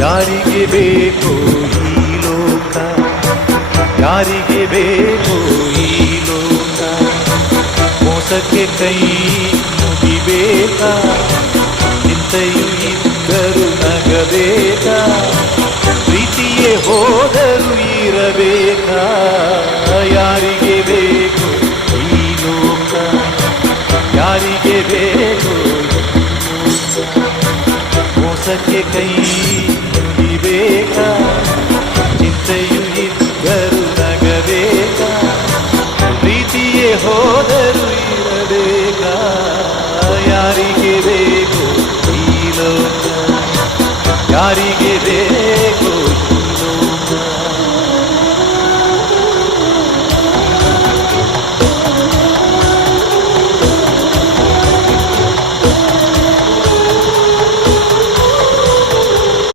ಯಾರಿಗೆ ಬೇಕು ಈ ಲೋಕ, ಯಾರಿಗೆ ಬೇಕು ಈ ಲೋಕ, ಮೋಸಕ್ಕೆ ಕೈ ಮುಗಿಬೇಕಾ, ಚಿಂತೆಯು ಇದ್ದರು ನಗಬೇಕಾ, ಪ್ರೀತಿಯೇ ಹೋದರು ಇರಬೇಕಾ, ಯಾರಿಗೆ ಬೇಕು ಈ ಲೋಕ, ಯಾರಿಗೆ ಬೇಕು ಮೋಸಕ್ಕೆ ಕೈ ಮುಗಿಬೇಕಾ, ಚಿಂತೆಯು ಇದ್ದರು ನಗಬೇಕಾ, ಪ್ರೀತಿಯೇ ಹೋದರು ಇರಬೇಕಾ, ಯಾರಿಗೆ ಬೇಕು ಈ ಲೋಕ, ಯಾರಿಗೆ ಬೇಕು